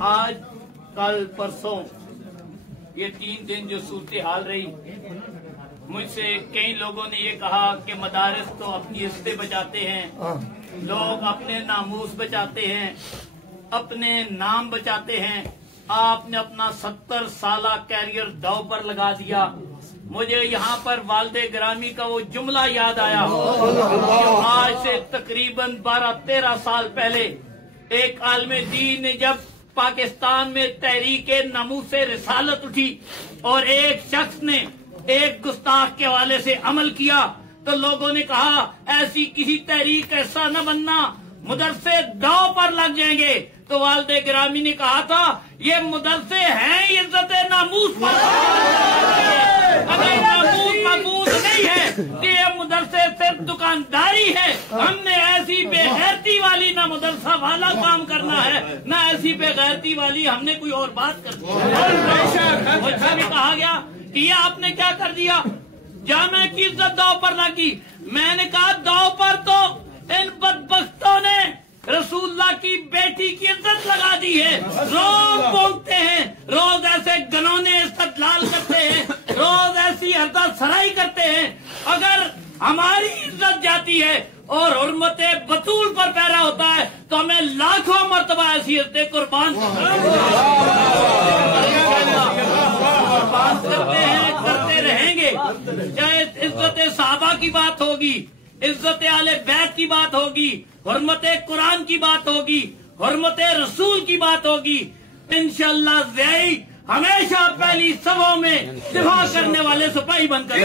آج کل پرسوں یہ 3 دن جو صورتحال رہی، مجھ سے کئی لوگوں نے یہ کہا کہ مدارس تو اپنی عزتیں بچاتے ہیں، لوگ اپنے ناموس بچاتے ہیں، اپنے نام بچاتے ہیں، آپ نے اپنا 70 سالہ کیریئر داؤ پر لگا دیا۔ مجھے یہاں پر والد گرامی کا وہ جملہ یاد آیا، آج سے تقریباً 12-13 سال پہلے ایک عالم دین نے جب پاکستان میں تحریک ناموس رسالت اٹھی اور ایک شخص نے ایک گستاخ کے حوالے سے عمل کیا تو لوگوں نے کہا ایسی کسی تحریک ایسا نہ بننا، مدرسے داؤ پر لگ جائیں گے۔ تو والد گرامی نے کہا تھا یہ مدرسے ہیں عزت ناموس پر، اگر ناموس محفوظ نہیں ہے کہ یہ مدرسے صرف دکانداری ہے، ہم نے ایسی بے غیرتی والی نہ مدرسہ والا کام کرنا ہے، نہ ایسی بے غیرتی والی ہم نے کوئی اور بات کرنی ہے۔ مجھ سے بھی کہا گیا کہ یہ آپ نے کیا کر دیا، جامع کی عزت داؤ پر لگی۔ میں نے کہا داؤ پر تو ان بدبختوں نے رسول اللہ کی بیٹی کی عزت لگا دی ہے، روز بولتے ہیں، روز ایسے گنونے استدلال کرتے ہیں، روز ایسی حرکت سرائی کرتے ہیں۔ اگر ہماری عزت جاتی ہے اور حرمت بطول پر پیرا ہوتا ہے تو ہمیں لاکھوں مرتبہ ایسی عزتیں قربان کرتے ہیں، کرتے رہیں گے۔ چاہے عزت صحابہ کی بات ہوگی، عزت اہل بیت کی بات ہوگی، حرمت قرآن کی بات ہوگی، حرمت رسول کی بات ہوگی، انشاءاللہ زیائی ہمیشہ پہلی صفوں میں دفاع کرنے والے سپاہی بن کر